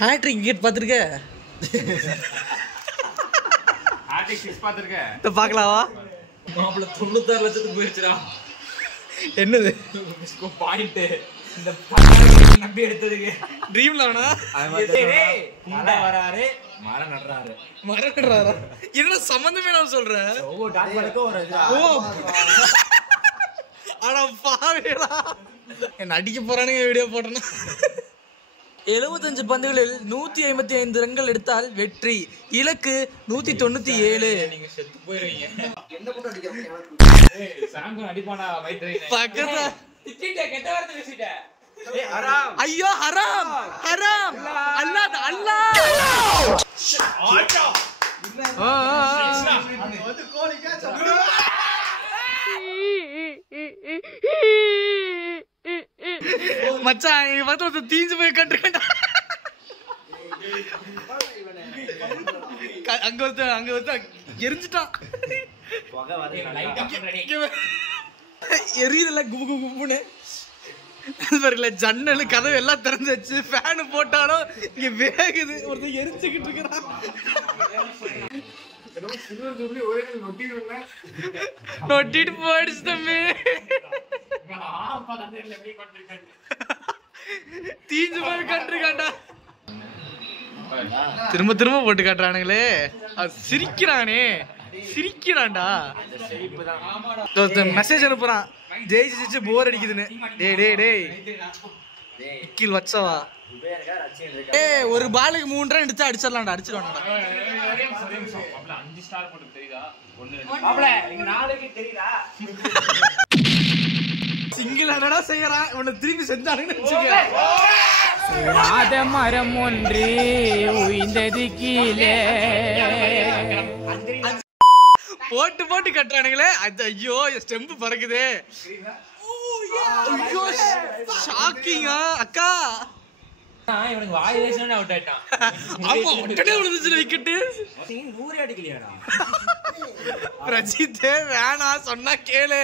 Hat-trick wicket பார்த்துருக்க? Hat-trick six பார்த்துருக்க? பார்க்கலாவா? மாப்பிள்ள 96 லட்சத்துக்கு போயிடுச்சுடா. என்னது பாயிண்ட்? இந்த நம்பி எடுத்ததுக்கு ட்ரீம் லெவனா? வராரு மரம் நடுறாரு. மரம் நடுறாரா? என்ன சம்பந்தமே நான் சொல்றேன். ஆனா பாவேடா என்ன அடிக்க போறானுங்க வீடியோ போட்டேன்னா. 75 பந்துகளில் 155 ரன்கள் எடுத்தால் வெற்றி. இலக்கு 197. நீங்க செத்து போயிருவீங்க. பக்கத்துல கெட்ட வார்த்தை பேசிட்ட. ஐயோ ஹராம் ஹராம் அல்லாஹ் அல்லாஹ். மச்சான் இங்க பார்த்து தீஞ்சு போய் கட்டுறா. அங்க ஒருத்த எரிஞ்சுட்டான். எரியுதுல குபு குபு குபுன்னு. ஜன்னல் கதவு எல்லாம் திறந்து வச்சு ஃபேனு போட்டாலும் இங்க வேகுது. ஒருத்தர் எரிச்சுக்கிட்டு இருக்கிறான். நொட்டிட்டு போயிடுச்சு தம்பி. தீஞ்சு போய் கட்டுருக்காண்டா. திரும்ப திரும்ப போட்டு காட்டுறானுங்களே. சிரிக்கிறானே சிரிக்கிறான்டா. மெசேஜ் அனுப்புறான் ஜெயிச்சு போர் அடிக்குதுன்னு. டேய் டேய் டேய் கீழ் வச்சவா. ஏய் ஒரு பாலுக்கு 3 ரன் எடுத்து அடிச்சிடலாம்டா. அடிச்சிடுவான்டா. 5 ஸ்டார் போட்டு தெரியுதா? 1 சிங்கிள் ஹண்ட்ரடா செய்யறான். இவனை திருப்பி செஞ்சானுன்னு வச்சுக்க. மரம் ஒன்று உயிர்ந்தது கீழே. போட்டு போட்டு கட்டுறானுங்களே. ஐயோ ஸ்டெம்பு பறக்குதே. ஐயோ ஷாக்கிங்கா அக்கா. இவனுக்கு வாய் வேஸ்டானே அவுட் ஆயிட்டான். ஆமா உடனே விழுந்துச்சு விக்கெட். 100 அடிக்கலையாடா. பிரஜித் வேணா சொன்னா கேளு.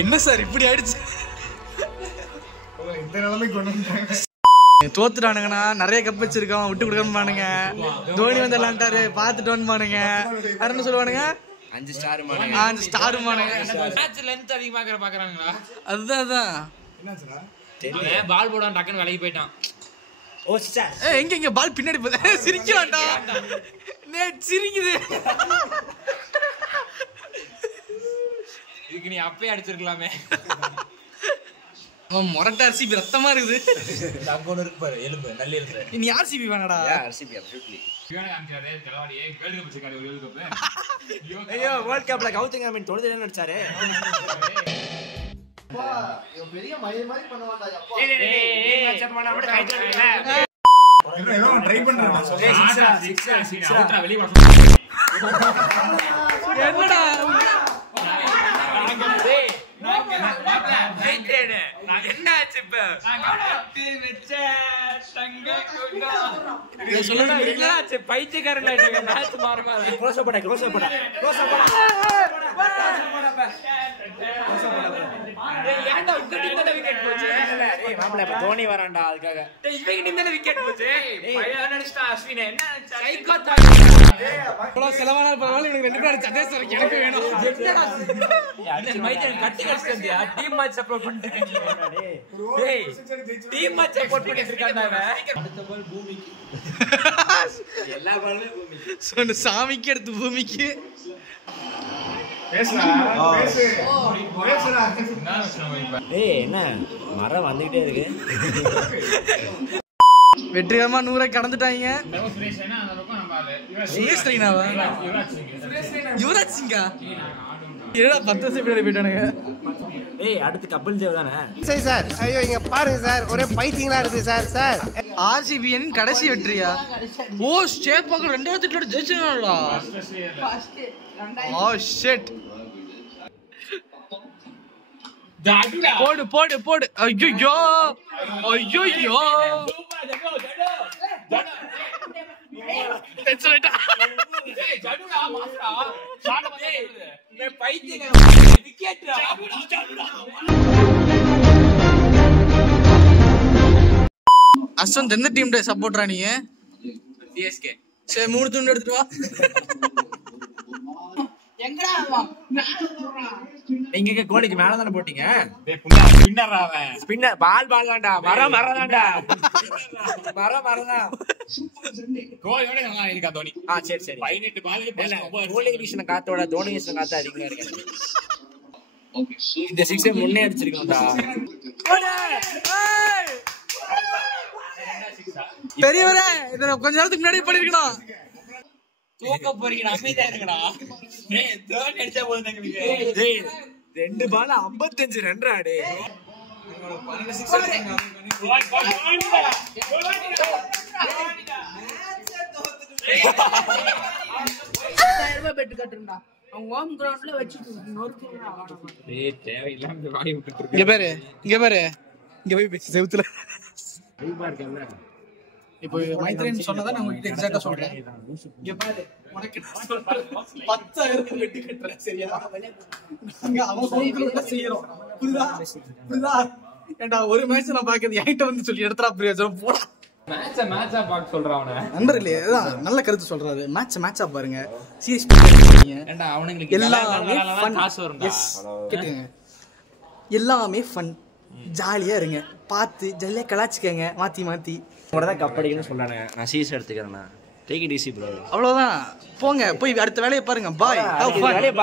என்ன சார் இப்படி ஆயிடுச்சு? தோத்துட்டானுங்கண்ணா. நிறைய கப் வச்சிருக்கோம் விட்டு கொடுக்கணுமானுங்க. தோனி வந்து விளாண்டாரு பார்த்துட்டு வந்துமானுங்க. வேற என்ன சொல்லுவானுங்க? 5 ஸ்டார் 5 ஸ்டார் மானுங்க. மேட்ச் லெந்த் அதிகமா பாக்குறாங்களா? அதுதான் தெரியல. பால் போடாம டக்குன்னு விலகி போயிட்டான். ஓ ஸ்டார். எங்க பால் பின்னாடி போகுது. சிரிக்கலாம்டா. சிரிக்குது. இதுக்கு நீ அப்பயே அடிச்சிருக்கலாமே. மொரட்ட ஆர்சிபி ரத்தமா இருக்குது. அங்கோட இருக்கு பாரு எலும்பு நல்ல எலும்பு. நீ ஆர்சிபி வேணடா. RCB absolutely. இவனே காமிச்சாரே கலவாடியே வேர்ல்ட் கப் வச்சிருக்காரு. ஒரு வேர்ல்ட் கப். ஐயோ வேர்ல்ட் கப்ல கவுத்திங் ஐ மீன் தொடுதே நடிச்சாரே. அப்பா இவ பெரிய மயிர் மாதிரி பண்ணுவான்டா அப்பா. ஏய் மேட்ச் பண்ணா மட்டும் கை தட்டல. ஏதோ ட்ரை பண்றான். சிக்ஸ் அவுட்ரா வெளிய வா. என்னடா நான் என்ன ஆச்சு இப்ப? பைத்தியக்காரன் மேட்ச் மாறுமா? தோனி வரான்டா அதுக்காக. செலவான பரவாயில்ல. எனக்கு 2 பேரும் சந்தேஷ் எனக்கு வேணும். கட்டி கடிச்சிட்டியா? டீம் மேட்ச் சப்போர்ட் பண்ணிட்டு டேய் டீம் மேட்ச் சப்போர்ட் பண்ணிட்டு இருக்கான்டா அவன். அடுத்த பால் பூமிக்கு. எல்லா பாலும் பூமிக்கு. சொன்ன சாமிக்கு எடுத்து பூமிக்கு. பேசுடா பேசுடா. ஏய் என்ன மரம் வந்துகிட்டே இருக்கு. வெற்றிகரமா 100 கடந்துட்டாங்க. சுரேஷ் ரெய்னாவா? யுவராஜ் சிங்கா? என்னடா 10 வருஷம் பின்னாடி போயிட்டானுங்க. ஏய் அடுத்து கபில் தேவ் தானே? சரி சார். ஐயோ இங்க பாருங்க சார் ஒரே பைத்தியங்களா இருக்கு சார். சார் ஆர்சிபியின் கடைசி வெற்றியா? ஓ ஸ்டேப்பாக 2008 ஜெயிச்சாங்களா? Oh shit. போடு போடு போடு. ஐயோ ஐயோ அஸ்வந்த் எந்த டீம் சப்போர்ட்ரா நீ? சிஎஸ்கே. சரி 3 துண்டு எடுத்துட்டு வா. நீங்க கோலிக்கு மேல தானே போட்டீங்க? ஸ்பின்னர் அவன். ஸ்பின்னர் பால் தான்டா. மரம் தான்டா. மரம். கோலியோட நல்லா இருக்கா தோனி. சரி 18 பால்ல கோலி வீசின காத்தோட தோனி வீசின காத்து அதிகமா இருக்கு. இந்த 6 முன்னே அடிச்சிருக்கணும்டா. பெரியவரே இத கொஞ்ச நேரத்துக்கு முன்னாடி பண்ணிருக்கணும். தூக்க போறீங்க, அமைதியா இருக்கடா. டேய் தோனி அடிச்சா போதும் உங்களுக்கு. டேய் 2 பால் 55 ரன்டா டேய். பெட் கட்டுறா அவங்க ஹோம் கிரவுண்ட்ல வச்சிட்டு டேய் தேவையில்லாம வாய் விட்டுட்டு இங்க பாரு இங்க போய் பேசு செவுத்துல. இப்போ மைத்ரேன் சொன்னதா நான் உங்ககிட்ட எக்ஸாக்ட்டா சொல்றேன். இங்க பாரு உனக்கு 10,000 வெட்டி கட்டறேன் சரியா? நாங்க அவன் சொல்றத செய்யறோம். புரியுதா? ஏண்டா ஒரு மேட்ச் நான் பாக்குறது என்கிட்ட வந்து சொல்லி எடுத்துறா பிரயோஜனம் போடா. மேட்சா பாக்க சொல்றான் அவன. நண்பர்களே அதான் நல்ல கருத்து சொல்றாரு. மேட்சா பாருங்க. சீரியஸ் பண்ணீங்க. ஏண்டா அவனுங்களுக்கு எல்லாமே ஃபன். காசு வரும்டா. எஸ் கேட்டுங்க. எல்லாமே ஃபன். ஜாலியா இருங்க. பார்த்து ஜாலியா கலாச்சிக்கங்க மாத்தி. கூட தான் கப்படின்னு சொல்றானே. நான் சீரியஸ் எடுத்துக்கறேனா. Take it easy bro. அவ்வளவுதான். போங்க போய் அடுத்த வேலையை பாருங்க. பாய். Have fun.